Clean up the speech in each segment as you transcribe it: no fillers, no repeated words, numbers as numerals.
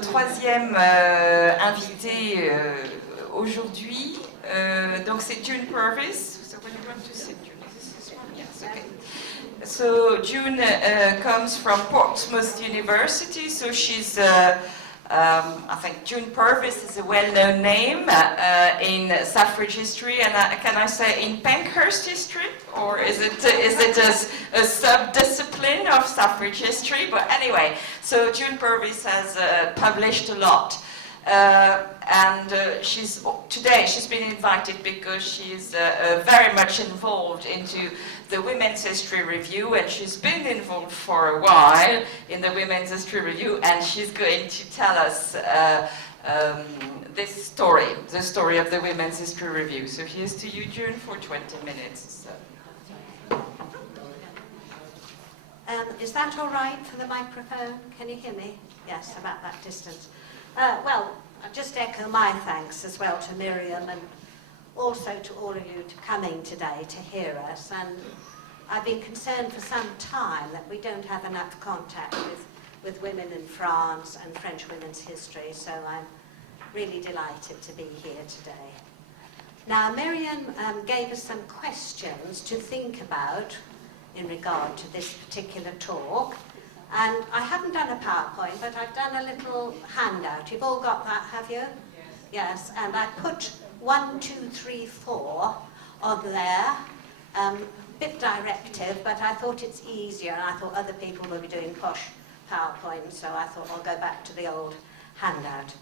Troisième invité aujourd'hui, donc c'est June Purvis. So when you want to sit, June, this is one, yes, okay. So June comes from Portsmouth University, so she's, I think June Purvis is a well-known name in suffrage history, and can I say in Pankhurst history, or is it a sub-discipline of suffrage history? But anyway, so June Purvis has published a lot, and today she's been invited because she's very much involved into the Women's History Review, and she's been involved for a while in the Women's History Review, and she's going to tell us this story, the story of the Women's History Review. So here's to you, June, for 20 minutes. So. Is that all right for the microphone? Can you hear me? Yes, about that distance. Well, I'll just echo my thanks as well to Miriam and also to all of you to coming today to hear us. And I've been concerned for some time that we don't have enough contact with women in France and French women's history, so I'm really delighted to be here today. Now, Miriam gave us some questions to think about in regard to this particular talk. And I haven't done a PowerPoint, but I've done a little handout. You've all got that, have you? Yes. Yes, and I put 1, 2, 3, 4 on there. Bit directive, but I thought it's easier, and I thought other people will be doing posh PowerPoint, so I thought I'll go back to the old handout.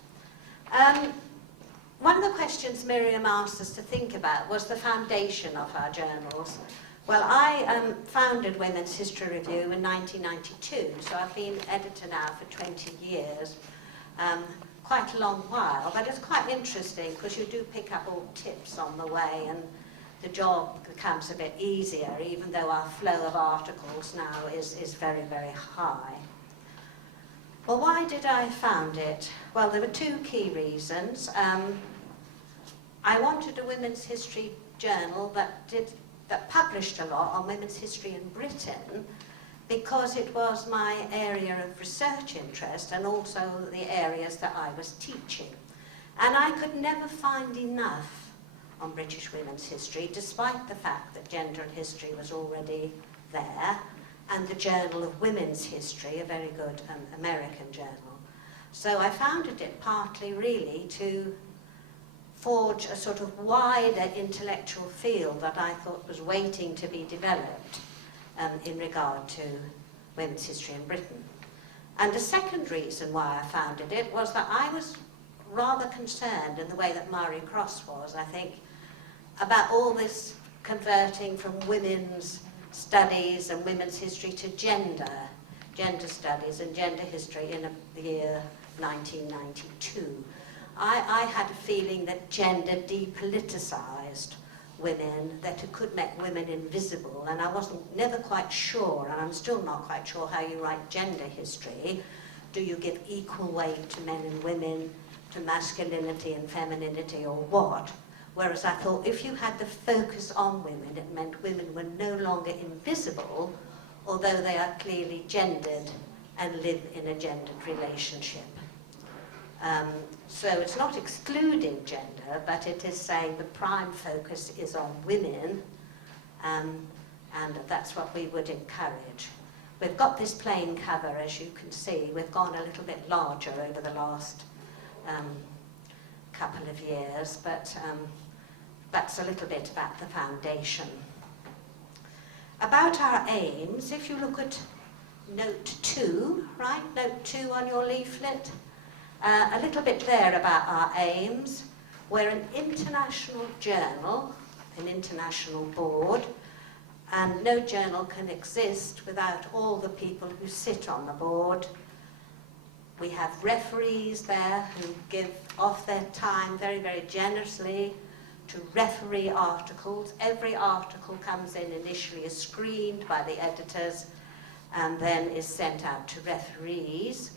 One of the questions Miriam asked us to think about was the foundation of our journals. Well, I founded Women's History Review in 1992, so I've been editor now for 20 years. Quite a long while, but it's quite interesting because you do pick up all tips on the way, and the job becomes a bit easier, even though our flow of articles now is very, very high. Well, why did I found it? Well, there were two key reasons. I wanted a women's history journal that published a lot on women's history in Britain, because it was my area of research interest and also the areas that I was teaching. And I could never find enough on British women's history, despite the fact that Gender and History was already there, and the Journal of Women's History, a very good American journal. So I founded it partly really to forge a sort of wider intellectual field that I thought was waiting to be developed in regard to women's history in Britain. And the second reason why I founded it was that I was rather concerned in the way that Mary Cross was, I think, about all this converting from women's studies and women's history to gender studies and gender history in the year 1992. I had a feeling that gender depoliticized women, that it could make women invisible, and I wasn't never quite sure, and I'm still not quite sure how you write gender history. Do you give equal weight to men and women, to masculinity and femininity, or what? Whereas I thought if you had the focus on women, it meant women were no longer invisible, although they are clearly gendered and live in a gendered relationship. So it's not excluding gender, but it is saying the prime focus is on women, and that's what we would encourage. We've got this plain cover, as you can see. We've gone a little bit larger over the last couple of years, but that's a little bit about the foundation. About our aims, if you look at note 2, right, note 2 on your leaflet, a little bit there about our aims. We're an international journal, an international board, and no journal can exist without all the people who sit on the board. We have referees there who give off their time very, very generously to referee articles. Every article comes in initially is screened by the editors and then is sent out to referees.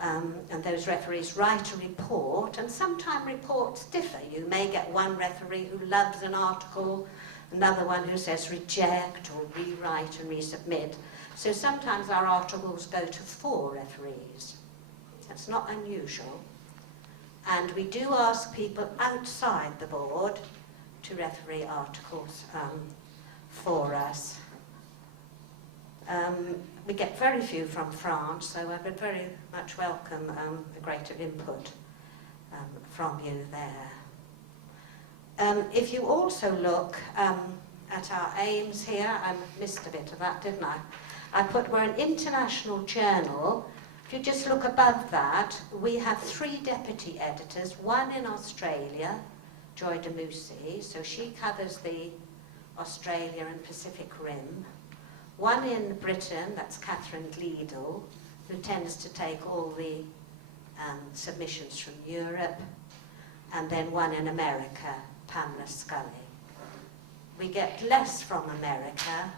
And those referees write a report, and sometimes reports differ. You may get one referee who loves an article, another one who says reject or rewrite and resubmit. So sometimes our articles go to 4 referees. It's not unusual. And we do ask people outside the board to referee articles for us. We get very few from France, so I would very much welcome a greater input from you there. If you also look at our aims here, I missed a bit of that, didn't I? I put we're an international journal. If you just look above that, we have 3 deputy editors, one in Australia, Joy de Moussy, so she covers the Australia and Pacific Rim. One in Britain, that's Catherine Gleadle, who tends to take all the submissions from Europe, and then one in America, Pamela Scully. We get less from America.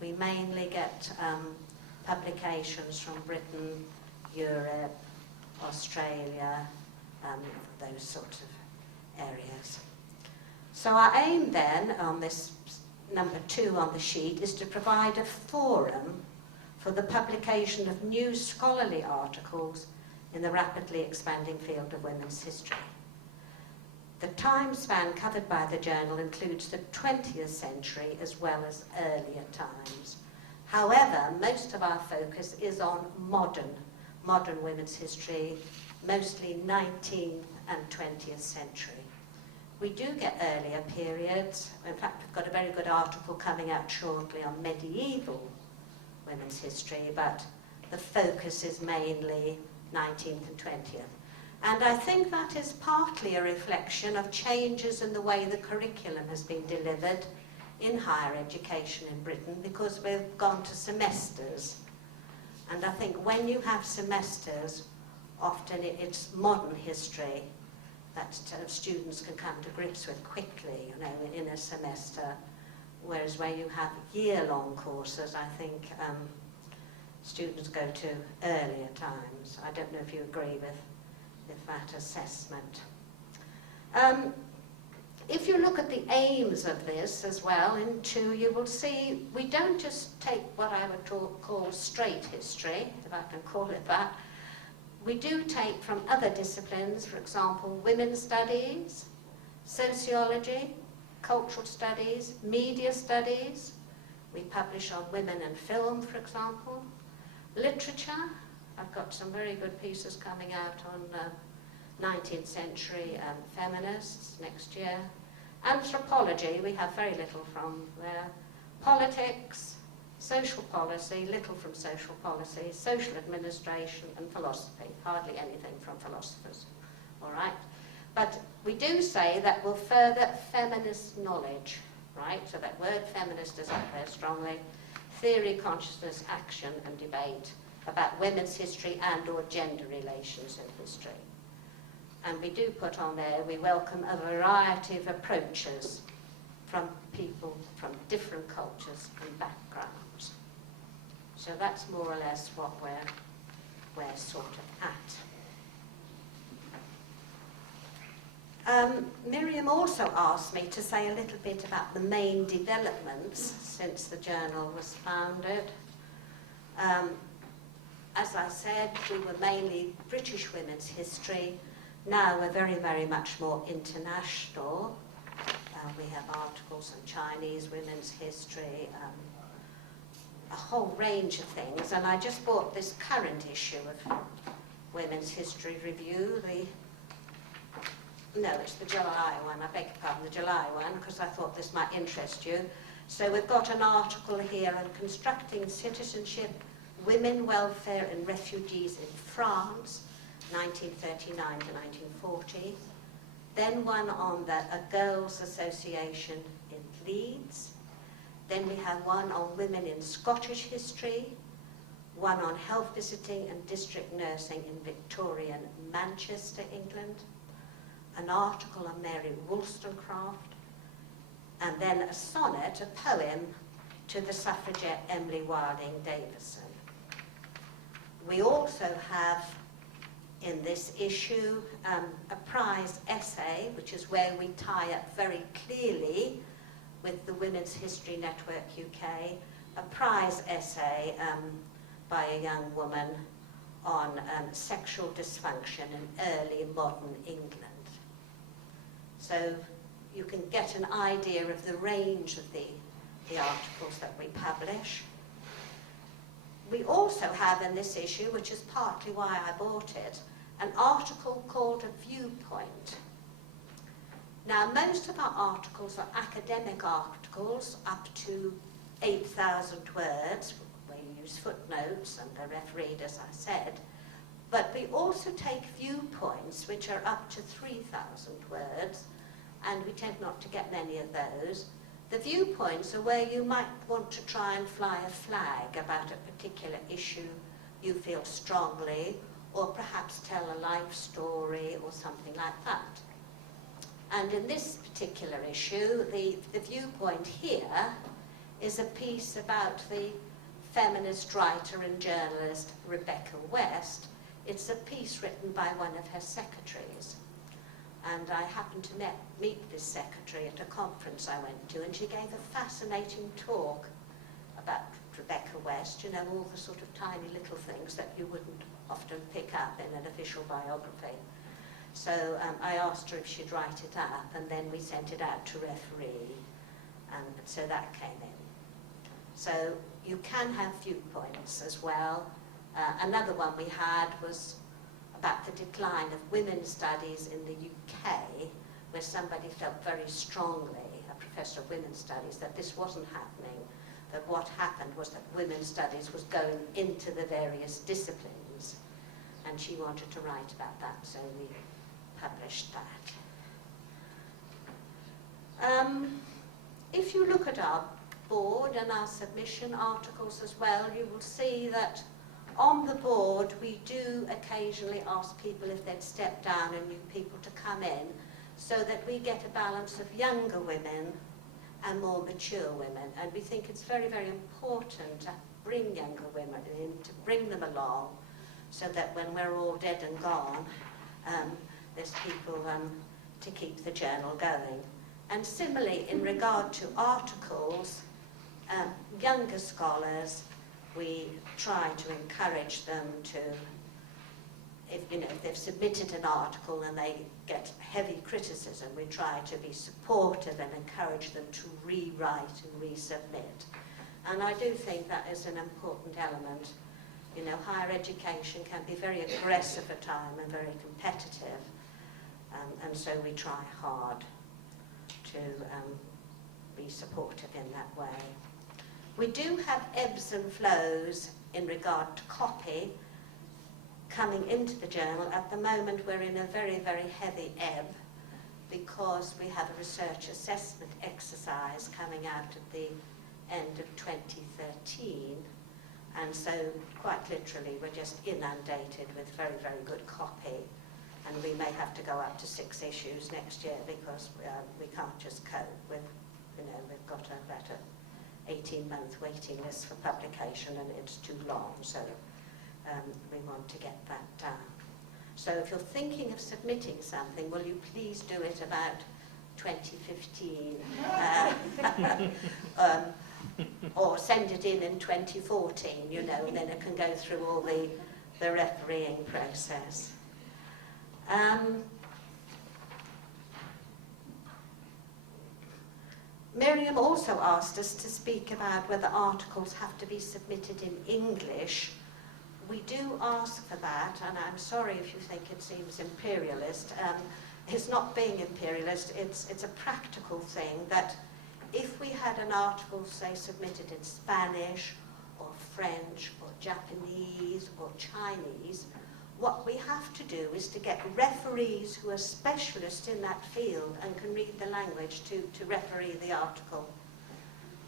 We mainly get publications from Britain, Europe, Australia, those sorts of areas. So our aim then on this number 2 on the sheet is to provide a forum for the publication of new scholarly articles in the rapidly expanding field of women's history. The time span covered by the journal includes the 20th century as well as earlier times. However, most of our focus is on modern women's history, mostly 19th and 20th century. We do get earlier periods. In fact, we've got a very good article coming out shortly on medieval women's history, but the focus is mainly 19th and 20th. And I think that is partly a reflection of changes in the way the curriculum has been delivered in higher education in Britain, because we've gone to semesters. And I think when you have semesters, often it's modern history that students can come to grips with quickly, you know, in a semester. Whereas where you have year-long courses, I think students go to earlier times. I don't know if you agree with that assessment. If you look at the aims of this as well, in 2, you will see we don't just take what I would call straight history, if I can call it that. We do take from other disciplines, for example, women's studies, sociology, cultural studies, media studies. We publish on women and film, for example. Literature, I've got some very good pieces coming out on 19th century feminists next year. Anthropology, we have very little from there. Politics, social policy, little from social policy, social administration and philosophy, hardly anything from philosophers, all right? But we do say that we'll further feminist knowledge, right? So that word feminist is up there strongly. Theory, consciousness, action and debate about women's history and or gender relations in history. And we do put on there, we welcome a variety of approaches from people from different cultures and backgrounds. So that's more or less what we're sort of at. Miriam also asked me to say a little bit about the main developments since the journal was founded. As I said, we were mainly British women's history. Now we're very, very much more international. We have articles on Chinese women's history, a whole range of things. And I just bought this current issue of Women's History Review. No, it's the July one, I beg your pardon, the July one, because I thought this might interest you. So we've got an article here on constructing citizenship, women, welfare and refugees in France, 1939 to 1940. Then one on a girls' association in Leeds. Then we have one on women in Scottish history, one on health visiting and district nursing in Victorian Manchester, England, an article on Mary Wollstonecraft, and then a sonnet, a poem, to the suffragette Emily Wilding Davison. We also have in this issue a prize essay, which is where we tie up very clearly with the Women's History Network UK, a prize essay by a young woman on sexual dysfunction in early modern England. So you can get an idea of the range of the articles that we publish. We also have in this issue, which is partly why I bought it, an article called a viewpoint. Now, most of our articles are academic articles up to 8,000 words. We use footnotes and the refereed, as I said. But we also take viewpoints, which are up to 3,000 words, and we tend not to get many of those. The viewpoints are where you might want to try and fly a flag about a particular issue you feel strongly, or perhaps tell a life story or something like that. And in this particular issue, the viewpoint here is a piece about the feminist writer and journalist Rebecca West. It's a piece written by one of her secretaries. And I happened to meet this secretary at a conference I went to, and she gave a fascinating talk about Rebecca West, you know, all the sort of tiny little things that you wouldn't often pick up in an official biography. So I asked her if she'd write it up, and then we sent it out to referee, and so that came in. So you can have viewpoints as well. Another one we had was about the decline of women's studies in the UK, where somebody felt very strongly, a professor of women's studies, that this wasn't happening, that what happened was that women's studies was going into the various disciplines, and she wanted to write about that, so we published that. If you look at our board and our submission articles as well, you will see that on the board we do occasionally ask people if they'd step down and new people to come in, so that we get a balance of younger women and more mature women. And we think it's very, very important to bring younger women in, to bring them along, so that when we're all dead and gone, there's people to keep the journal going. And similarly, in regard to articles, younger scholars, we try to encourage them to, if they've submitted an article and they get heavy criticism, we try to be supportive and encourage them to rewrite and resubmit. And I do think that is an important element. You know, higher education can be very aggressive at times and very competitive, and so we try hard to be supportive in that way. We do have ebbs and flows in regard to copy coming into the journal. At the moment we're in a very, very heavy ebb, because we have a research assessment exercise coming out at the end of 2013, and so quite literally we're just inundated with very, very good copy, and we may have to go up to 6 issues next year, because we can't just cope with, we've got about a 18-month waiting list for publication, and it's too long, so we want to get that done. So if you're thinking of submitting something, will you please do it about 2015, or send it in 2014, and then it can go through all the refereeing process. Miriam also asked us to speak about whether articles have to be submitted in English. We do ask for that, and I'm sorry if you think it seems imperialist. It's not being imperialist, it's a practical thing that if we had an article, say, submitted in Spanish or French or Japanese or Chinese, what we have to do is to get referees who are specialists in that field and can read the language to referee the article.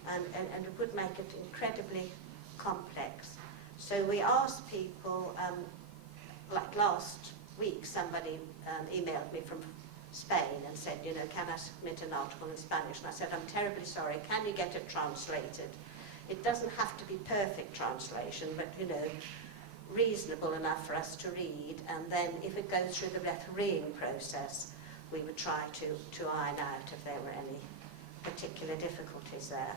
And it would make it incredibly complex. So we asked people, like last week somebody emailed me from Spain and said, can I submit an article in Spanish? And I said, I'm terribly sorry, can you get it translated? It doesn't have to be perfect translation, but reasonable enough for us to read, and then if it goes through the refereeing process, we would try to iron out if there were any particular difficulties there.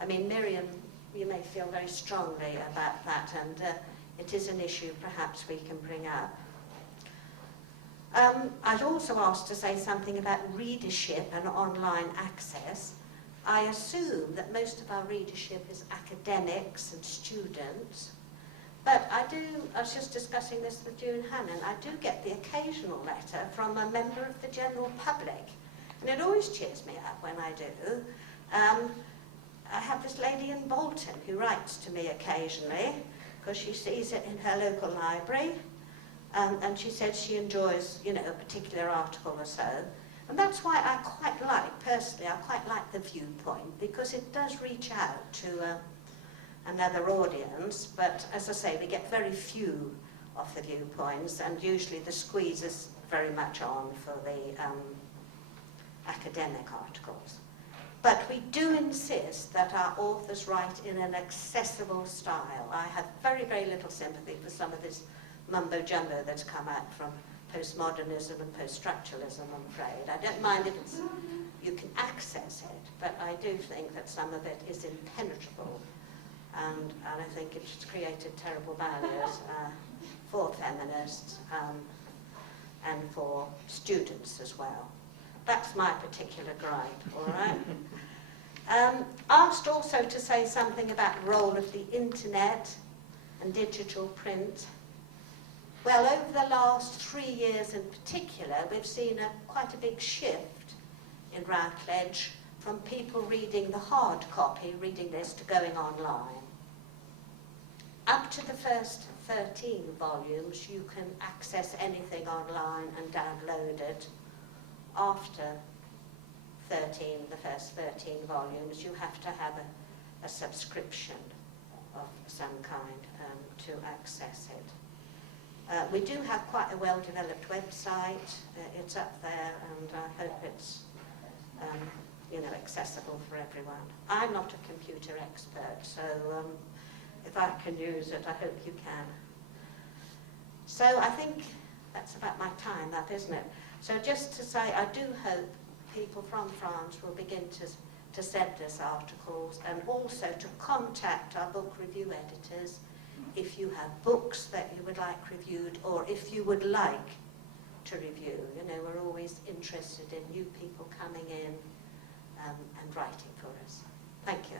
I mean, Miriam you may feel very strongly about that, and it is an issue perhaps we can bring up. I'd also asked to say something about readership and online access. I assume that most of our readership is academics and students, but I was just discussing this with June Hannon, I do get the occasional letter from a member of the general public, and it always cheers me up when I do. I have this lady in Bolton who writes to me occasionally, because she sees it in her local library, and she said she enjoys, you know, a particular article or so. And that's why I quite like, personally, I quite like the Viewpoint, because it does reach out to another audience, but as I say, we get very few of the Viewpoints, and usually the squeeze is very much on for the academic articles. But we do insist that our authors write in an accessible style. I have very, very little sympathy for some of this mumbo-jumbo that's come out from postmodernism and post-structuralism, I'm afraid. I don't mind if you can access it, but I do think that some of it is impenetrable, and I think it's created terrible barriers for feminists and for students as well. That's my particular gripe, all right? Asked also to say something about the role of the internet and digital print. Well, over the last 3 years in particular, we've seen quite a big shift in Routledge from people reading the hard copy, reading this, to going online. Up to the first 13 volumes, you can access anything online and download it. After the first 13 volumes, you have to have a subscription of some kind to access it. We do have quite a well-developed website. It's up there, and I hope it's accessible for everyone. I'm not a computer expert, so if I can use it, I hope you can. So I think that's about my time, that, isn't it? So just to say, I do hope people from France will begin to send us articles, and also to contact our book review editors if you have books that you would like reviewed, or if you would like to review. You know, we're always interested in new people coming in and writing for us. Thank you.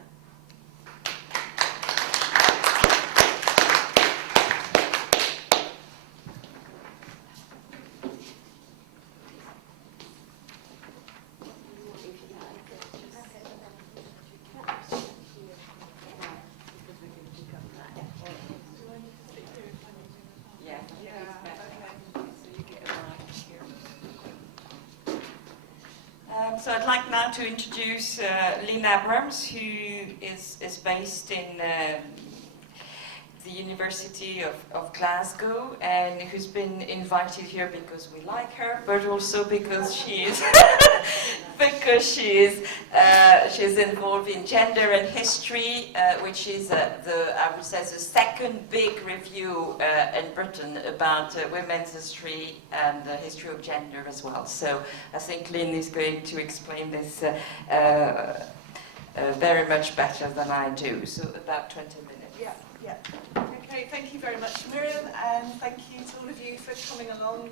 So I'd like now to introduce Lynn Abrams, who is based in the University of Glasgow, and who's been invited here because we like her, but also because she is she's involved in gender and history, which is I would say the second big review in Britain about women's history and the history of gender as well. So I think Lynn is going to explain this very much better than I do. So about 20 minutes. Yeah. Okay, thank you very much, Miriam, and thank you to all of you for coming along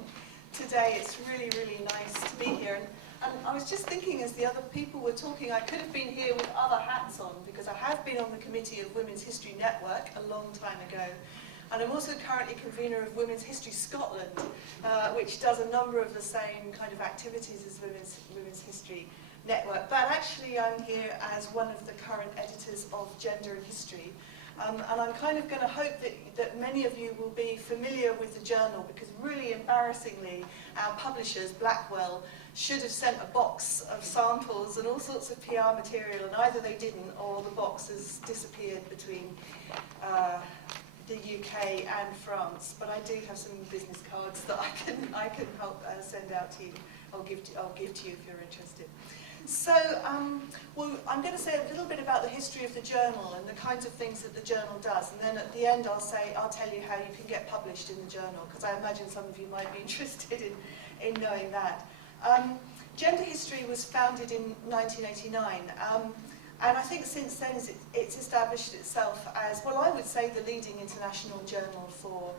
today. It's really, really nice to be here. And I was just thinking, as the other people were talking, I could have been here with other hats on, because I have been on the committee of Women's History Network a long time ago. And I'm also currently convener of Women's History Scotland, which does a number of the same kind of activities as Women's History Network. But actually I'm here as one of the current editors of Gender and History. And I'm kind of going to hope that many of you will be familiar with the journal, because really embarrassingly, our publishers, Blackwell, should have sent a box of samples and all sorts of PR material, and either they didn't, or the box has disappeared between the UK and France. But I do have some business cards that I can help send out to you. I'll give to you if you're interested. So, well, I'm going to say a little bit about the history of the journal and the kinds of things that the journal does, and then at the end I'll tell you how you can get published in the journal, because I imagine some of you might be interested in knowing that. Gender History was founded in 1989. And I think since then it's established itself as, well, I would say the leading international journal for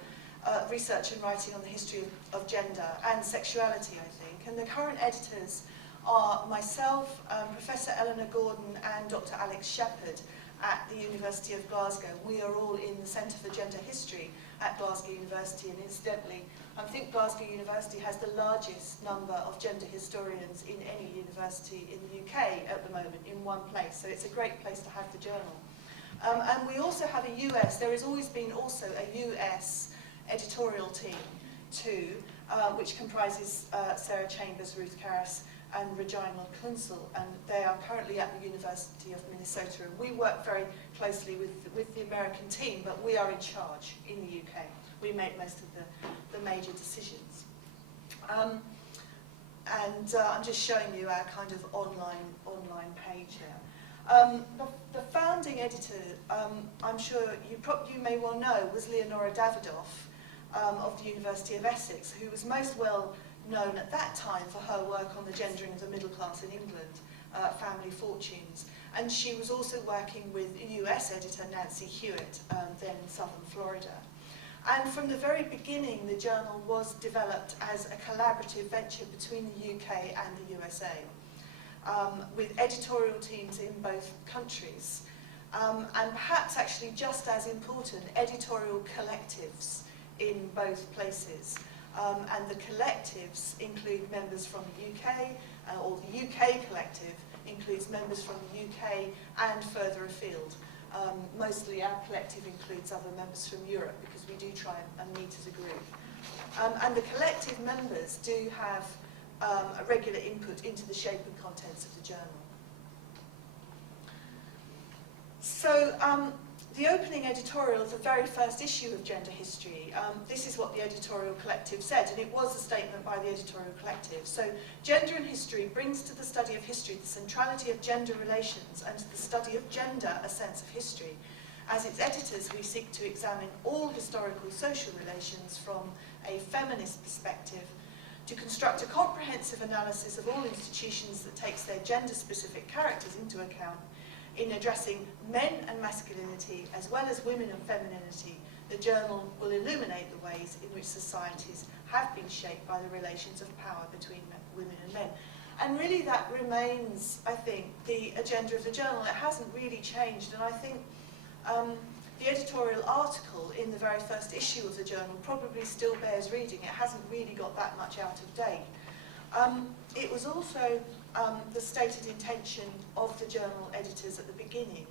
research and writing on the history of gender and sexuality, I think. And the current editors are myself, Professor Eleanor Gordon and Dr. Alex Shepherd at the University of Glasgow. We are all in the Centre for Gender History at Glasgow University, and incidentally, I think Glasgow University has the largest number of gender historians in any university in the UK at the moment in one place, so it's a great place to have the journal. And we also have a US, there has always been also a US editorial team too, which comprises Sarah Chambers, Ruth Karras, and Regina Kunzel, and they are currently at the University of Minnesota. And we work very closely with the American team, but we are in charge in the UK. We make most of the major decisions. I'm just showing you our kind of online page here. The founding editor, I'm sure you may well know, was Leonora Davidoff of the University of Essex, who was most well known at that time for her work on the gendering of the middle class in England, Family Fortunes. And she was also working with US editor Nancy Hewitt, then in southern Florida. And from the very beginning, the journal was developed as a collaborative venture between the UK and the USA, with editorial teams in both countries. And perhaps actually just as important, editorial collectives in both places. And the collectives include members from the UK, or the UK collective includes members from the UK and further afield. Mostly our collective includes other members from Europe because we do try and meet as a group. And the collective members do have a regular input into the shape and contents of the journal. So the opening editorial of the very first issue of Gender History, this is what the editorial collective said, and it was a statement by the editorial collective. So, gender in history brings to the study of history the centrality of gender relations, and to the study of gender a sense of history. As its editors, we seek to examine all historical social relations from a feminist perspective, to construct a comprehensive analysis of all institutions that takes their gender-specific characters into account, in addressing men and masculinity as well as women and femininity. The journal will illuminate the ways in which societies have been shaped by the relations of power between women and men. And really that remains, I think, the agenda of the journal. It hasn't really changed, and I think the editorial article in the very first issue of the journal probably still bears reading. It hasn't really got that much out of date. It was also the stated intention of the journal editors at the beginning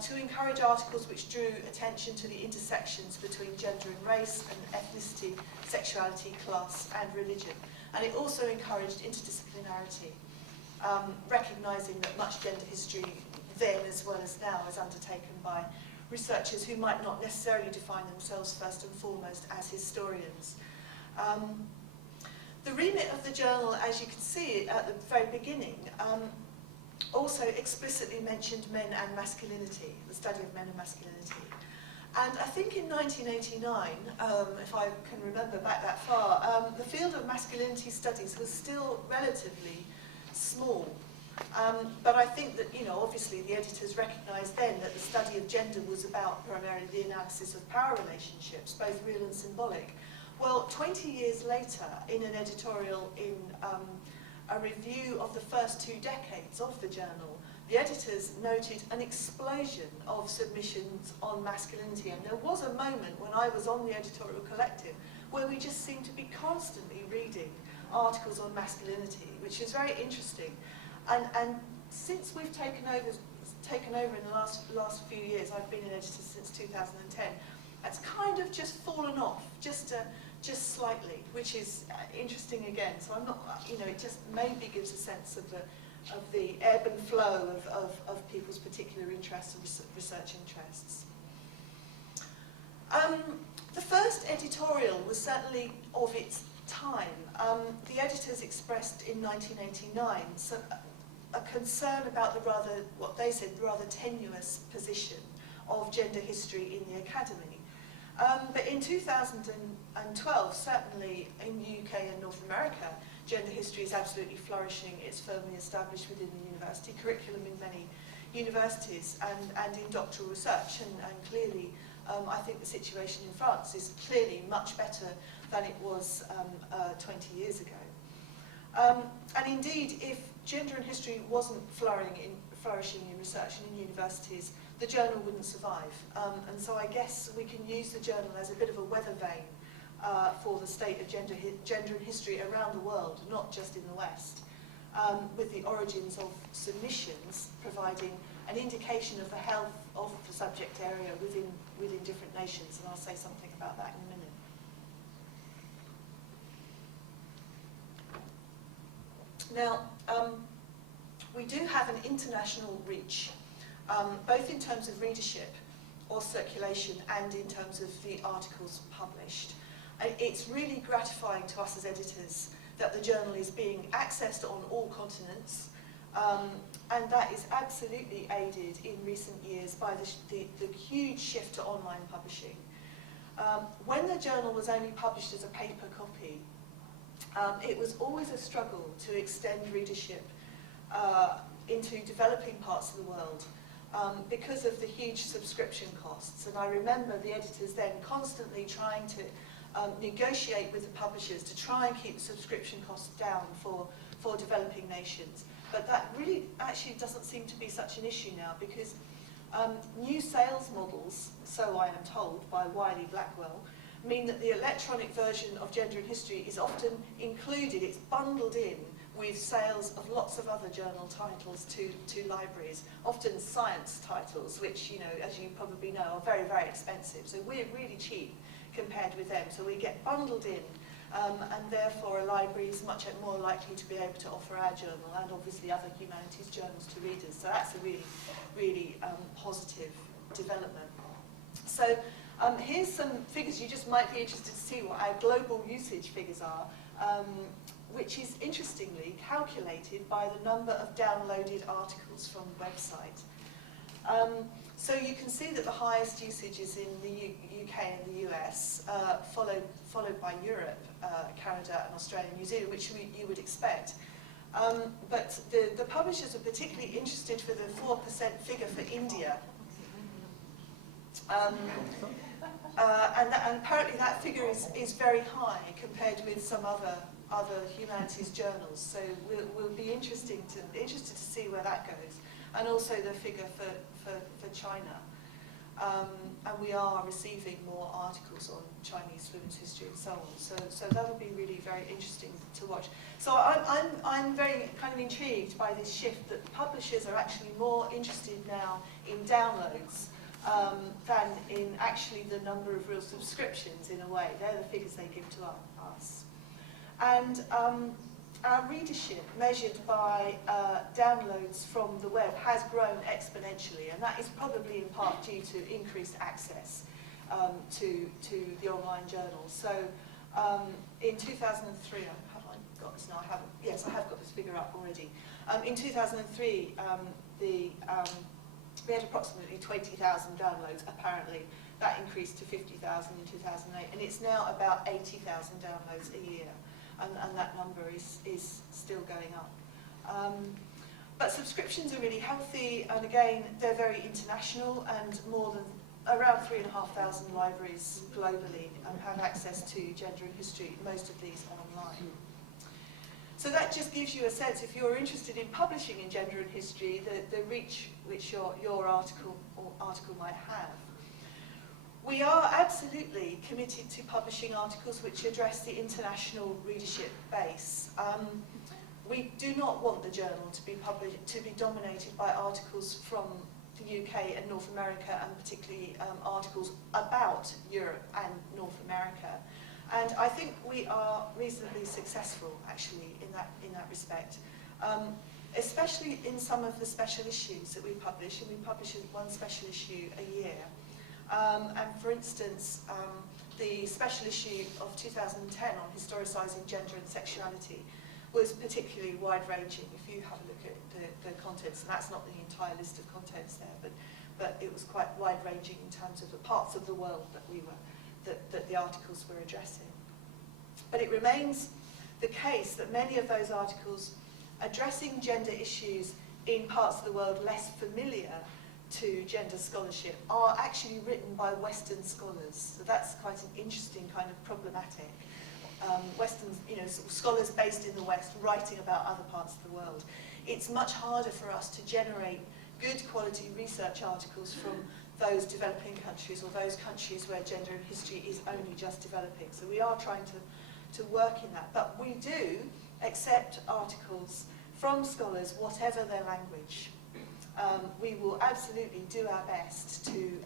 to encourage articles which drew attention to the intersections between gender and race and ethnicity, sexuality, class and religion. And it also encouraged interdisciplinarity, recognising that much gender history then as well as now is undertaken by researchers who might not necessarily define themselves first and foremost as historians. The remit of the journal, as you can see at the very beginning, also explicitly mentioned men and masculinity, the study of men and masculinity. And I think in 1989, if I can remember back that far, the field of masculinity studies was still relatively small. But I think that, obviously the editors recognised then that the study of gender was about primarily the analysis of power relationships, both real and symbolic. Well, 20 years later, in an editorial in a review of the first 2 decades of the journal, the editors noted an explosion of submissions on masculinity. And there was a moment when I was on the editorial collective where we just seemed to be constantly reading articles on masculinity, which is very interesting. And since we've taken over in the last few years, I've been an editor since 2010, that's kind of just fallen off, just slightly, which is interesting again. So I'm not, it just maybe gives a sense of the ebb and flow of people's particular interests and research interests. The first editorial was certainly of its time. The editors expressed in 1989 a concern about the what they said, rather tenuous position of gender history in the academy. But in 2012, certainly in the UK and North America, gender history is absolutely flourishing. It's firmly established within the university curriculum universities and in doctoral research, and clearly I think the situation in France is clearly much better than it was 20 years ago. And indeed, if gender and history wasn't flourishing in research and in universities, the journal wouldn't survive. And so I guess we can use the journal as a bit of a weather vane for the state of gender and history around the world, not just in the West, with the origins of submissions providing an indication of the health of the subject area within different nations, and I'll say something about that in a minute. Now, we do have an international reach, both in terms of readership or circulation and in terms of the articles published. It's really gratifying to us as editors that the journal is being accessed on all continents, and that is absolutely aided in recent years by the huge shift to online publishing. When the journal was only published as a paper copy, it was always a struggle to extend readership into developing parts of the world because of the huge subscription costs. And I remember the editors then constantly trying to negotiate with the publishers to try and keep the subscription costs down for developing nations. But that really actually doesn't seem to be such an issue now, because new sales models, so I am told by Wiley-Blackwell, mean that the electronic version of Gender and History is often included, it's bundled in with sales of lots of other journal titles to libraries, often science titles, which, you know, as you probably know, are very, very expensive. So we're really cheap compared with them. So we get bundled in, and therefore a library is much more likely to be able to offer our journal and obviously other humanities journals to readers. So that's a really, really positive development. So here's some figures. You just might be interested to see what our global usage figures are, which is interestingly calculated by the number of downloaded articles from the website. So you can see that the highest usage is in the UK and the US, followed by Europe, Canada and Australia and New Zealand, which you would expect. But the publishers are particularly interested for the 4% figure for India. And apparently that figure is very high compared with some other humanities journals. So we'll be interested to see where that goes. And also the figure for China. And we are receiving more articles on Chinese women's history and so on. So that'll be really very interesting to watch. So I'm very kind of intrigued by this shift that publishers are actually more interested now in downloads than in actually the number of real subscriptions in a way. They're the figures they give to us. And our readership measured by downloads from the web has grown exponentially, and that is probably in part due to increased access to the online journal. So in 2003, have I got this now? I haven't. Yes, I have got this figure up already. In 2003, we had approximately 20,000 downloads, apparently. That increased to 50,000 in 2008, and it's now about 80,000 downloads a year. And that number is still going up. But subscriptions are really healthy, and again, they're very international, and more than around 3,500 libraries globally have access to gender and history, most of these online. So that just gives you a sense, if you're interested in publishing in gender and history, the reach which your article might have. We are absolutely committed to publishing articles which address the international readership base. We do not want the journal to be dominated by articles from the UK and North America, and particularly articles about Europe and North America. And I think we are reasonably successful, actually, in that respect, especially in some of the special issues that we publish, and we publish one special issue a year. And for instance, the special issue of 2010 on historicising gender and sexuality was particularly wide-ranging. If you have a look at the contents, and that's not the entire list of contents there, but it was quite wide-ranging in terms of the parts of the world that the articles were addressing. But it remains the case that many of those articles addressing gender issues in parts of the world less familiar to gender scholarship are actually written by Western scholars. So that's quite an interesting kind of problematic. Western, scholars based in the West writing about other parts of the world. It's much harder for us to generate good quality research articles from those developing countries or those countries where gender and history is only just developing. So we are trying to work in that. But we do accept articles from scholars, whatever their language. We will absolutely do our best to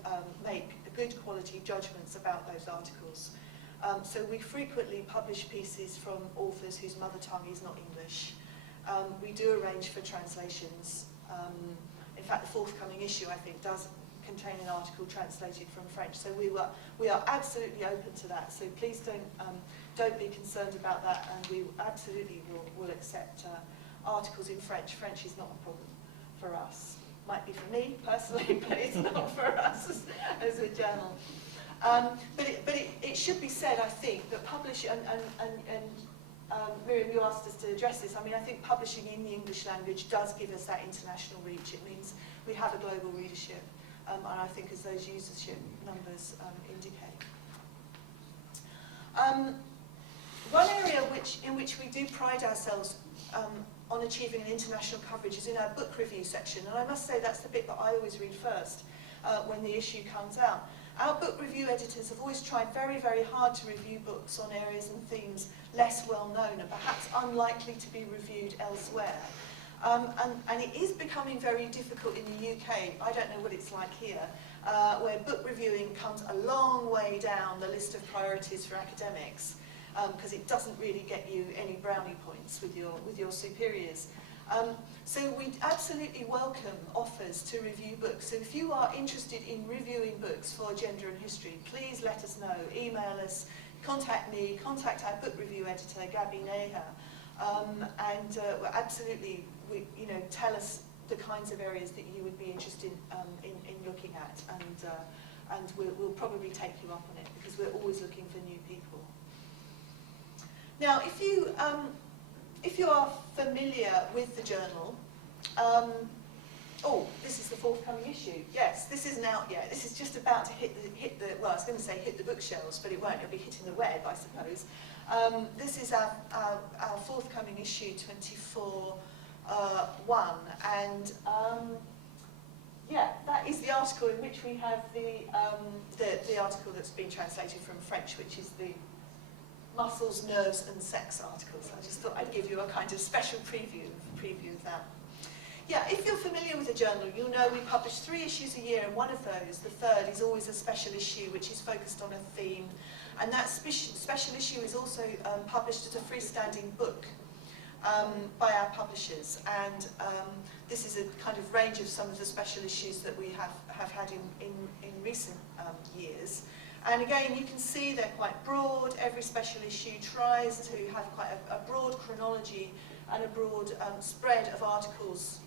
make good quality judgments about those articles. So we frequently publish pieces from authors whose mother tongue is not English. We do arrange for translations. In fact, the forthcoming issue, I think, does contain an article translated from French. So we are absolutely open to that. So please don't be concerned about that, and we absolutely will accept articles in French. French is not a problem for us. Might be for me personally, but it's not for us as a journal. But it should be said, I think, that publishing, and Miriam, you asked us to address this. I mean, I think publishing in the English language does give us that international reach. It means we have a global readership, and I think as those usership numbers indicate. One area in which we do pride ourselves on achieving an international coverage is in our book review section, and I must say that's the bit that I always read first when the issue comes out. Our book review editors have always tried very, very hard to review books on areas and themes less well known and perhaps unlikely to be reviewed elsewhere. And it is becoming very difficult in the UK. I don't know what it's like here, where book reviewing comes a long way down the list of priorities for academics, because it doesn't really get you any brownie points with your superiors. So we absolutely welcome offers to review books. So if you are interested in reviewing books for gender and history, please let us know. Email us, contact me, contact our book review editor, Gabby Neha, and absolutely, tell us the kinds of areas that you would be interested in looking at, and we'll probably take you up on it, because we're always looking for new people. Now, if you are familiar with the journal, this is the forthcoming issue. Yes, this isn't out yet. This is just about to hit the well, I was going to say hit the bookshelves, but it won't. It'll be hitting the web, I suppose. This is our forthcoming issue 24/1, and that is the article in which we have the article that's been translated from French, which is the Muscles, Nerves and Sex articles. I just thought I'd give you a kind of special preview of that. Yeah, if you're familiar with the journal, you'll know we publish 3 issues a year, and one of those, the third, is always a special issue which is focused on a theme. And that special issue is also published as a freestanding book by our publishers. And this is a kind of range of some of the special issues that we have had in recent years. And again, you can see they're quite broad. Every special issue tries to have quite a broad chronology and a broad spread of articles,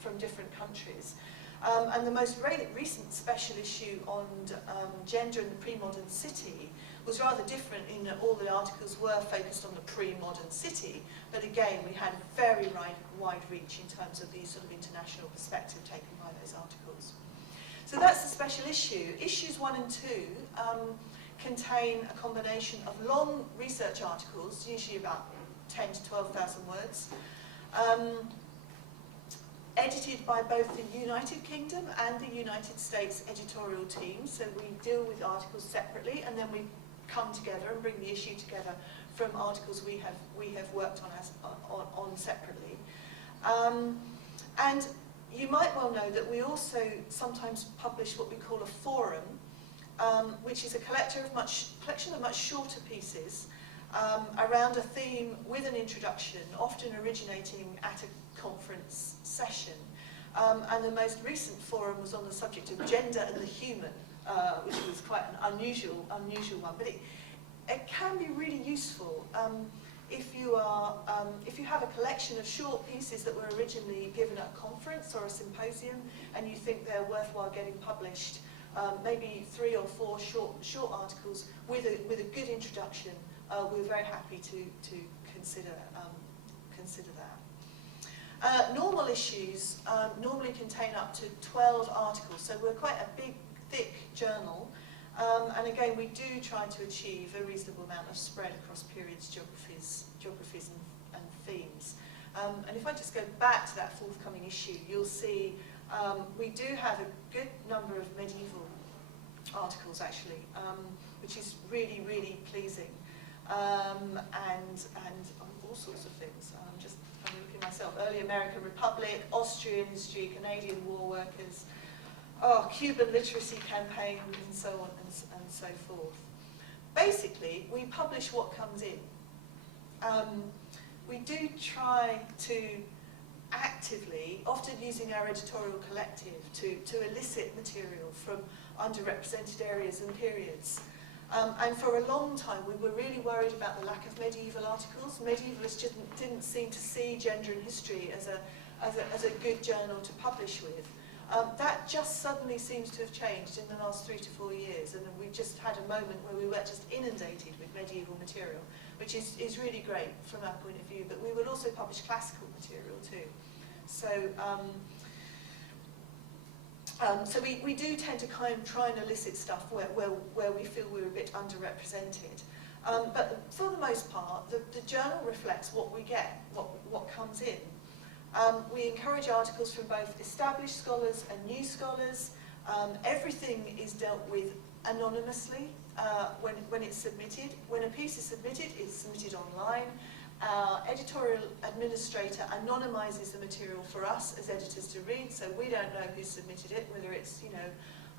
from different countries. And the most recent special issue on gender in the pre-modern city was rather different in that all the articles were focused on the pre-modern city, but again, we had very wide reach in terms of the sort of international perspective taken by those articles. So that's the special issue. Issues 1 and 2 contain a combination of long research articles, usually about 10 to 12,000 words, edited by both the United Kingdom and the United States editorial teams. So we deal with articles separately, and then we come together and bring the issue together from articles we have worked on separately. And you might well know that we also sometimes publish what we call a forum, which is a collection of much shorter pieces around a theme with an introduction, often originating at a conference session. And the most recent forum was on the subject of gender and the human, which was quite an unusual one. But it can be really useful if you have a collection of short pieces that were originally given at a conference or a symposium, and you think they're worthwhile getting published. Maybe 3 or 4 short articles with a good introduction. We're very happy to consider that. Normal issues normally contain up to 12 articles, so we're quite a big, thick journal. And again, we do try to achieve a reasonable amount of spread across periods, geographies and themes. And if I just go back to that forthcoming issue, you'll see we do have a good number of medieval articles, actually, which is really, really pleasing. And all sorts of things. Just having a look at myself. Early American Republic, Austrian history, Canadian war workers, Cuban literacy campaign, and so on and so forth. Basically, we publish what comes in. We do try to actively, often using our editorial collective, to elicit material from underrepresented areas and periods. And for a long time, we were really worried about the lack of medieval articles. Medievalists didn't seem to see gender and history as a good journal to publish with. That just suddenly seems to have changed in the last 3 to 4 years, and we just had a moment where we were just inundated with medieval material, which is really great from our point of view, but we would also publish classical material too. So, so we do tend to kind of try and elicit stuff where we feel we're a bit underrepresented. But for the most part, the journal reflects what we get, what comes in. We encourage articles from both established scholars and new scholars. Everything is dealt with anonymously when it's submitted. When a piece is submitted, it's submitted online. Our editorial administrator anonymizes the material for us as editors to read, so we don't know who submitted it, whether it's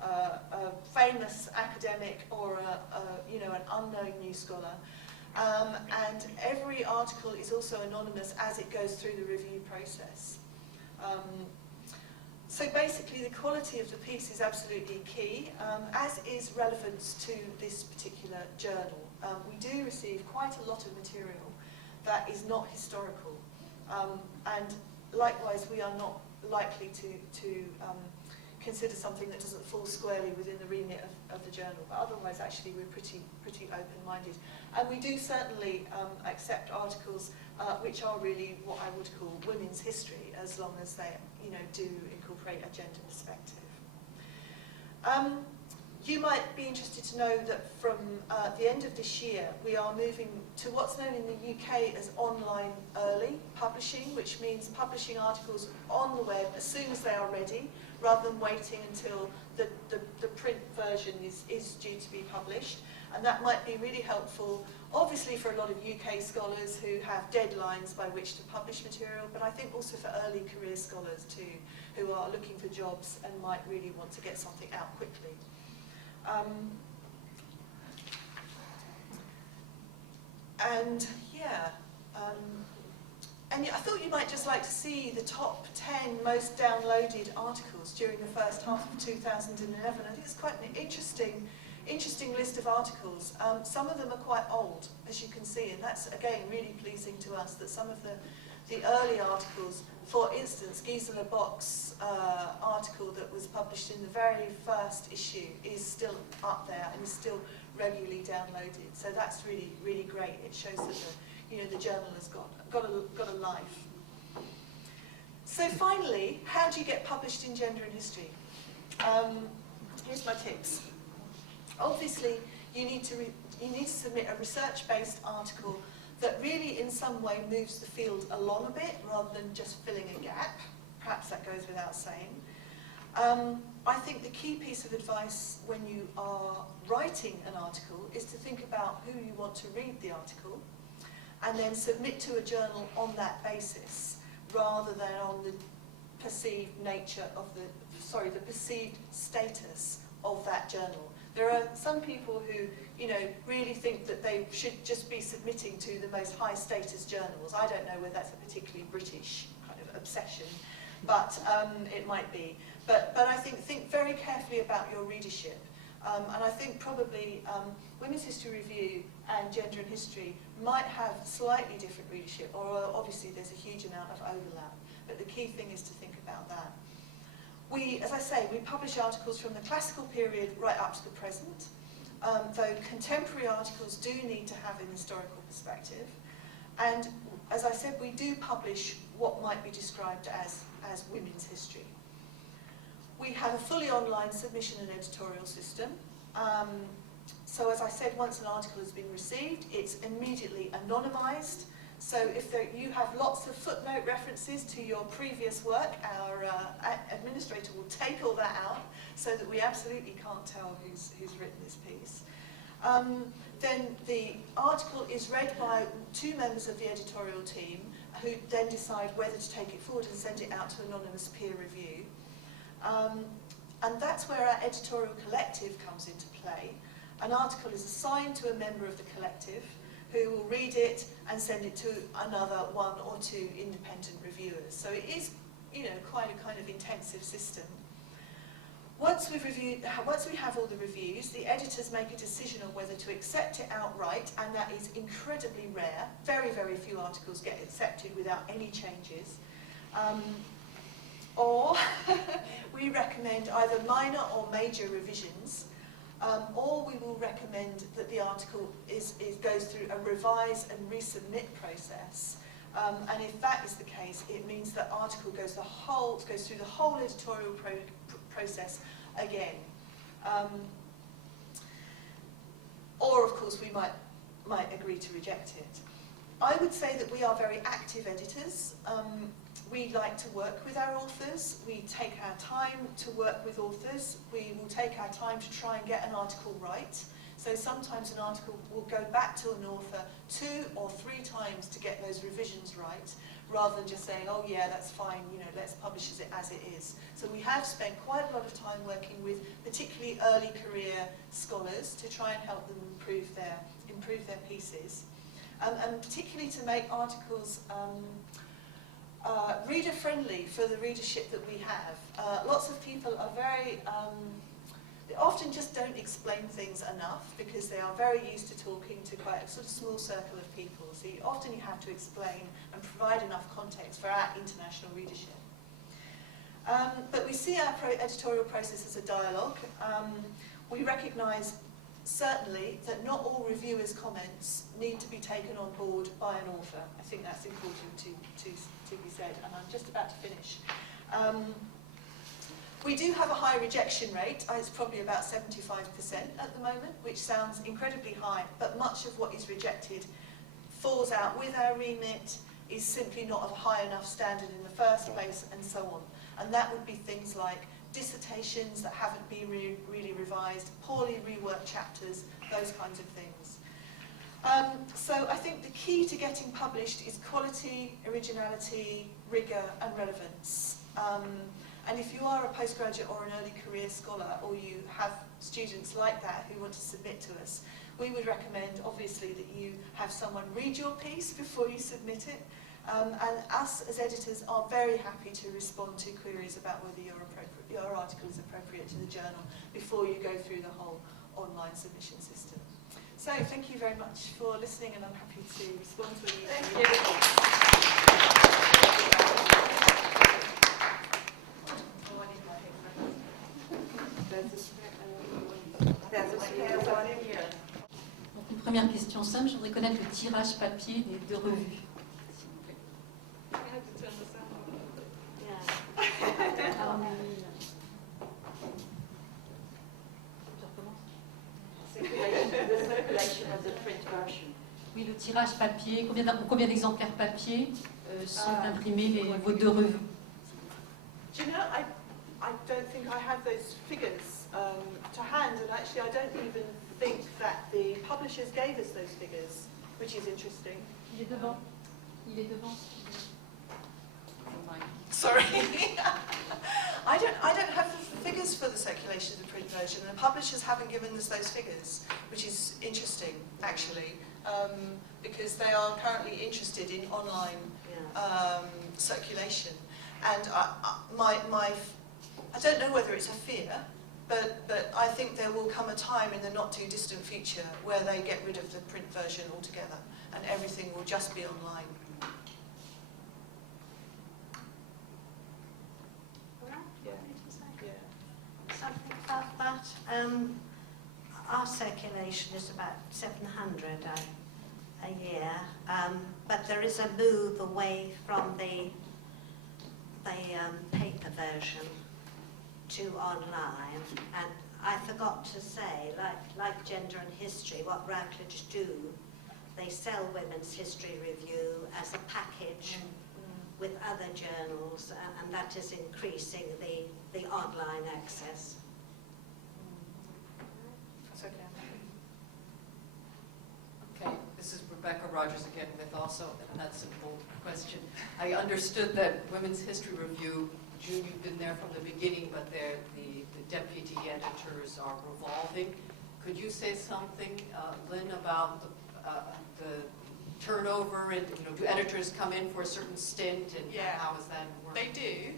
a famous academic or an unknown new scholar. And every article is also anonymous as it goes through the review process. So basically the quality of the piece is absolutely key, as is relevance to this particular journal. We do receive quite a lot of material that is not historical, and likewise we are not likely to consider something that doesn't fall squarely within the remit of the journal, but otherwise actually we're pretty open-minded. And we do certainly accept articles which are really what I would call women's history, as long as they do incorporate a gender perspective. You might be interested to know that from the end of this year we are moving to what's known in the UK as online early publishing, which means publishing articles on the web as soon as they are ready, rather than waiting until the print version is due to be published. And that might be really helpful, obviously for a lot of UK scholars who have deadlines by which to publish material, but I think also for early career scholars too, who are looking for jobs and might really want to get something out quickly. And I thought you might just like to see the top 10 most downloaded articles during the first half of 2011. I think it's quite an interesting list of articles. Some of them are quite old, as you can see, and that's again really pleasing to us that some of the early articles, for instance, Gisela Bock's article that was published in the very first issue is still up there and is still regularly downloaded. So that's really, really great. It shows that the journal has got a life. So finally, how do you get published in gender and history? Here's my tips. Obviously, you need to submit a research-based article that really in some way moves the field along a bit rather than just filling a gap. Perhaps that goes without saying. I think the key piece of advice when you are writing an article is to think about who you want to read the article and then submit to a journal on that basis rather than on the perceived nature of the perceived status of that journal. There are some people who, really think that they should just be submitting to the most high status journals. I don't know whether that's a particularly British kind of obsession, but it might be. But I think very carefully about your readership. And I think probably Women's History Review and Gender and History might have slightly different readership, or obviously there's a huge amount of overlap. But the key thing is to think about that. As I say, we publish articles from the classical period right up to the present, though contemporary articles do need to have an historical perspective. And as I said, we do publish what might be described as women's history. We have a fully online submission and editorial system. So as I said, once an article has been received, it's immediately anonymised. So if you have lots of footnote references to your previous work, our administrator will take all that out so that we absolutely can't tell who's written this piece. Then the article is read by 2 members of the editorial team who then decide whether to take it forward and send it out to anonymous peer review. And that's where our editorial collective comes into play. An article is assigned to a member of the collective who will read it and send it to another 1 or 2 independent reviewers. So it is, quite a kind of intensive system. Once we have all the reviews, the editors make a decision on whether to accept it outright, and that is incredibly rare. Very, very few articles get accepted without any changes. Or we recommend either minor or major revisions, or we will recommend that the article goes through a revise and resubmit process. And if that is the case, it means that article goes through the whole editorial process again. Or of course we might agree to reject it. I would say that we are very active editors. We like to work with our authors. We take our time to work with authors. We will take our time to try and get an article right. So sometimes an article will go back to an author 2 or 3 times to get those revisions right, rather than just saying, oh yeah, that's fine, let's publish it as it is. So we have spent quite a lot of time working with particularly early career scholars to try and help them improve their pieces. And particularly to make articles reader-friendly for the readership that we have. Lots of people are they often just don't explain things enough because they are very used to talking to quite a sort of small circle of people. So often you have to explain and provide enough context for our international readership. But we see our editorial process as a dialogue. We recognise certainly that not all reviewers' comments need to be taken on board by an author. I think that's important to be said, and I'm just about to finish. We do have a high rejection rate. It's probably about 75% at the moment, which sounds incredibly high, but much of what is rejected falls out with our remit, is simply not of a high enough standard in the first place, and so on. And that would be things like dissertations that haven't been really revised, poorly reworked chapters, those kinds of things. So I think the key to getting published is quality, originality, rigour and relevance. And if you are a postgraduate or an early career scholar, or you have students like that who want to submit to us, we would recommend obviously that you have someone read your piece before you submit it. And us as editors are very happy to respond to queries about whether your article is appropriate to the journal before you go through the whole online submission system. So thank you very much for listening, and I'm happy to respond to any Donc une première question simple, je voudrais connaître le tirage papier des 2 revues. Oui, le tirage papier, combien d'exemplaires papier sont imprimés vos 2 revues? Do you know, I don't think I have those figures to hand, and actually I don't even think that the publishers gave us those figures, which is interesting. Il est devant. Il est devant. Sorry. I don't have the figures for the circulation of the print version, and the publishers haven't given us those figures, which is interesting, actually, because they are currently interested in online circulation. And I don't know whether it's a fear, but I think there will come a time in the not too distant future where they get rid of the print version altogether, and everything will just be online. Something about that. Our circulation is about 700 a year, but there is a move away from the the paper version to online, and I forgot to say, like Gender and History, what Routledge do, they sell Women's History Review as a package with other journals, and that is increasing the online access. That's okay. Okay, this is Rebecca Rogers again with also that simple question. I understood that Women's History Review, June, you've been there from the beginning, but the deputy editors are revolving. Could you say something, Lynn, about the turnover and, you know, do editors come in for a certain stint and Yeah. how is that work? They do.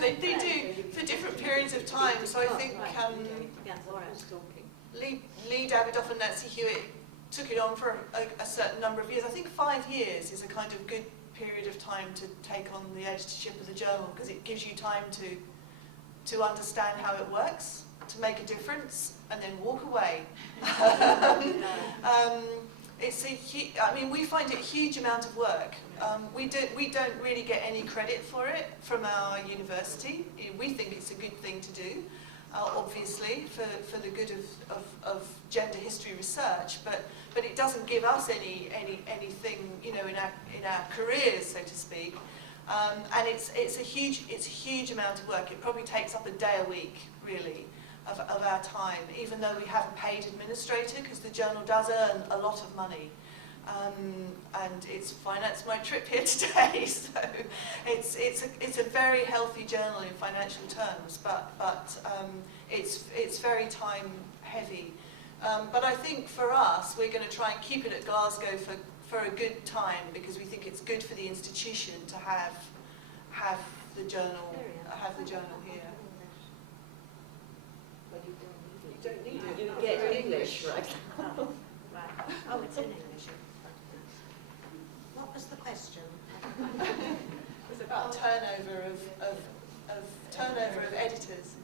They do for different periods of time. So I think Lee Davidoff and Nancy Hewitt took it on for a certain number of years. I think 5 years is a kind of good period of time to take on the editorship of the journal, because it gives you time to understand how it works, to make a difference, and then walk away. I mean, we find it a huge amount of work. We don't really get any credit for it from our university. We think it's a good thing to do, obviously, for the good of gender history research. But it doesn't give us anything, you know, in our careers, so to speak. And it's a huge amount of work. It probably takes up a day a week, really, of our time, even though we have a paid administrator, because the journal does earn a lot of money. And it's financed my trip here today, so it's a very healthy journal in financial terms, but it's very time heavy. But I think for us, we're going to try and keep it at Glasgow for a good time, because we think it's good for the institution to have the journal here. But you don't need it. You get English, right? Oh, right. Oh, it's in English. What was the question? It was about turnover of editors.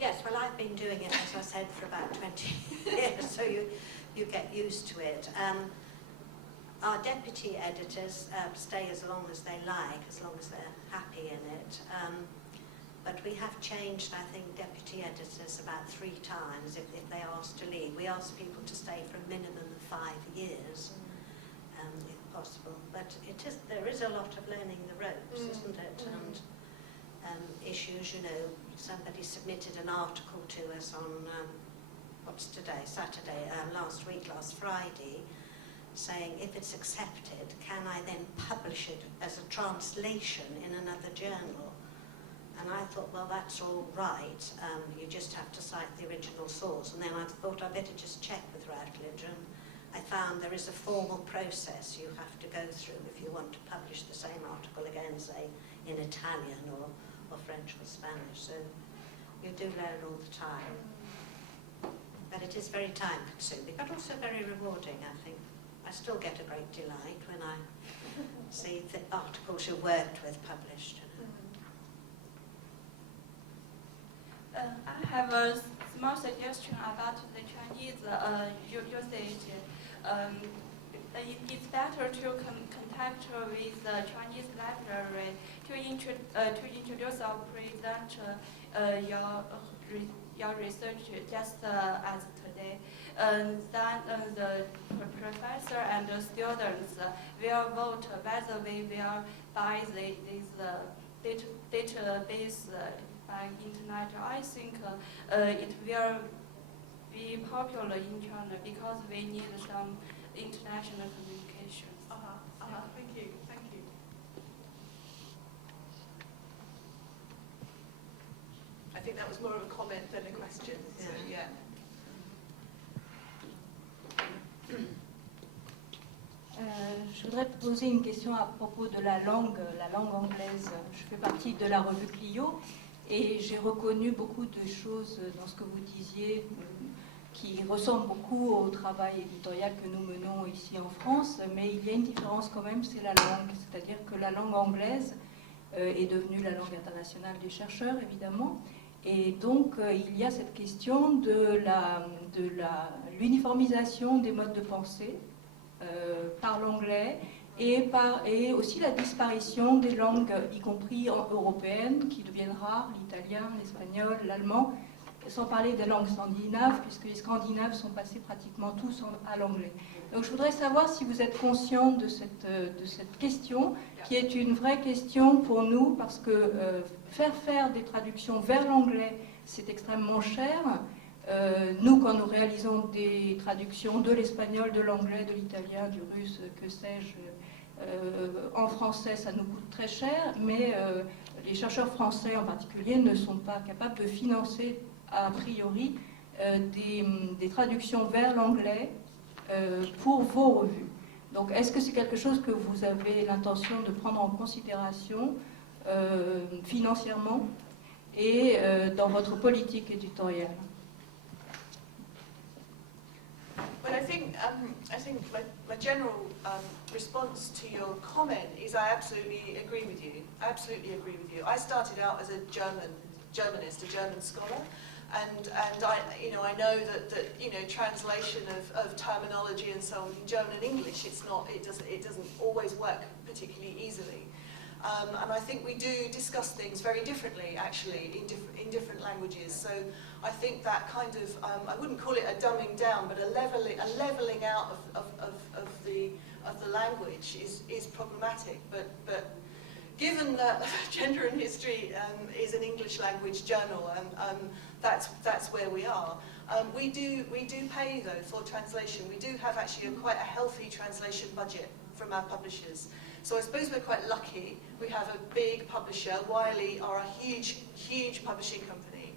Yes, well, I've been doing it, as I said, for about 20 years, so you get used to it. Our deputy editors stay as long as they like, as long as they're happy in it. But we have changed, I think, deputy editors about 3 times if they ask to leave. We ask people to stay for a minimum of 5 years, if possible. But there is a lot of learning the ropes, isn't it? And issues, you know, somebody submitted an article to us on, what's today, Saturday, last Friday, saying if it's accepted, can I then publish it as a translation in another journal? And I thought, well, that's all right. You just have to cite the original source. And then I thought I'd better just check with Routledge. And I found there is a formal process you have to go through if you want to publish the same article again, say, in Italian or French or Spanish. So you do learn all the time. But it is very time-consuming, but also very rewarding, I think. I still get a great delight when I see the articles you worked with published. I have a small suggestion about the Chinese usage. It's better to contact with the Chinese library to introduce or present your research just as today. Then the professor and the students will vote whether we will buy this database by internet. I think it will be popular in China because we need some international communications. Thank you. I think that was more of a comment than a question. So, yeah. Je voudrais poser une question à propos de la langue anglaise. Je fais partie de la revue Clio et j'ai reconnu beaucoup de choses dans ce que vous disiez qui ressemblent beaucoup au travail éditorial que nous menons ici en France, mais il y a une différence quand même, c'est la langue. C'est-à-dire que la langue anglaise est devenue la langue internationale des chercheurs, évidemment. Et donc, il y a cette question de l'uniformisation des modes de pensée par l'anglais et aussi la disparition des langues, y compris européennes, qui deviennent rares, l'italien, l'espagnol, l'allemand, sans parler des langues scandinaves, puisque les Scandinaves sont passés pratiquement tous à l'anglais. Donc je voudrais savoir si vous êtes conscient de cette question, qui est une vraie question pour nous, parce que faire des traductions vers l'anglais, c'est extrêmement cher. Nous, quand nous réalisons des traductions de l'espagnol, de l'anglais, de l'italien, du russe, que sais-je, en français, ça nous coûte très cher, mais les chercheurs français en particulier ne sont pas capables de financer a priori des traductions vers l'anglais pour vos revues. Donc est-ce que c'est quelque chose que vous avez l'intention de prendre en considération financièrement et dans votre politique éditoriale? Well, I think my general response to your comment is I absolutely agree with you. I absolutely agree with you. I started out as a Germanist, a German scholar, and I know that translation of terminology and so on in German and English, it doesn't always work particularly easily. And I think we do discuss things very differently, actually, in different languages. So I think that kind of, I wouldn't call it a dumbing down, but a leveling out of the language is problematic. But given that Gender and History is an English language journal, that's where we are. We do pay though for translation. We do have actually quite a healthy translation budget from our publishers. So I suppose we're quite lucky. We have a big publisher. Wiley are a huge publishing company.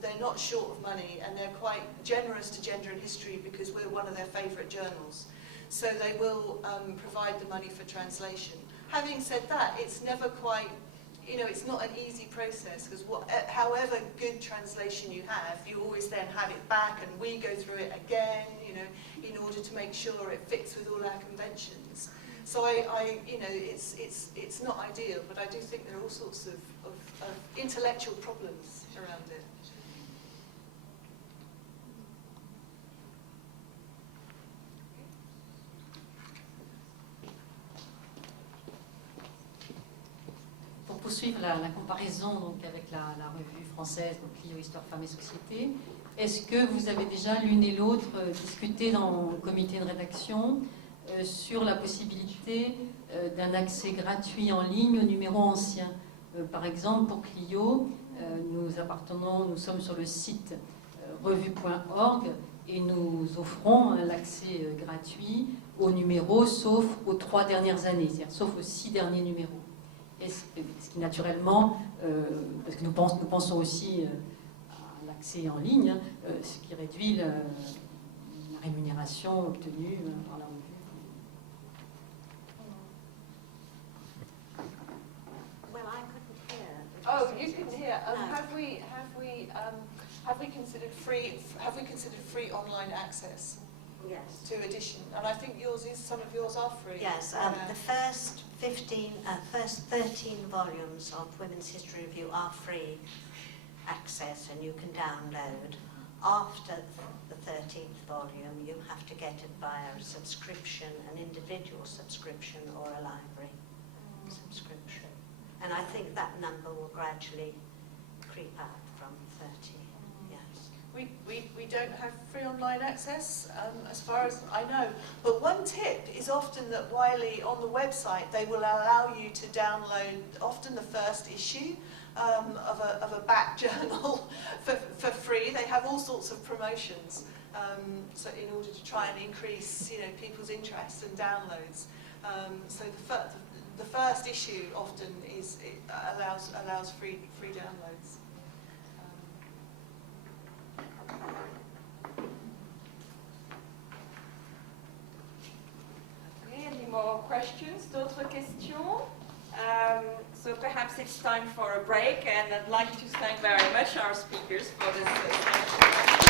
They're not short of money, and they're quite generous to Gender and History because we're one of their favourite journals. So they will provide the money for translation. Having said that, it's never quite, it's not an easy process, because however good translation you have, you always then have it back, and we go through it again, in order to make sure it fits with all our conventions. So it's not ideal, but I do think there are all sorts of intellectual problems around it. Pour poursuivre la comparaison donc, avec la revue française, donc Clio, Histoire, Femmes et Sociétés, est-ce que vous avez déjà l'une et l'autre discuté dans le comité de rédaction sur la possibilité d'un accès gratuit en ligne au numéro ancien? Par exemple, pour Clio, nous sommes sur le site revue.org et nous offrons l'accès gratuit aux numéros, sauf aux 3 dernières années, c'est-à-dire sauf aux 6 derniers numéros. Ce qui naturellement, parce que nous pensons aussi à l'accès en ligne, ce qui réduit la rémunération obtenue par la revue. Well, I couldn't hear. Oh, you didn't hear. No. Have we considered free online access Yes. to edition? And I think some of yours are free. Yes, the first 13 volumes of Women's History Review are free access, and you can download. After the 13th volume, you have to get it via a subscription, an individual subscription or a library subscription. And I think that number will gradually creep out from 30. We don't have free online access, as far as I know. But one tip is often that Wiley, on the website, they will allow you to download often the first issue of a back journal for free. They have all sorts of promotions, so in order to try and increase people's interest and downloads. So the first issue often allows free downloads. Okay, any more questions? D'autres questions? So perhaps it's time for a break, and I'd like to thank very much our speakers for this session.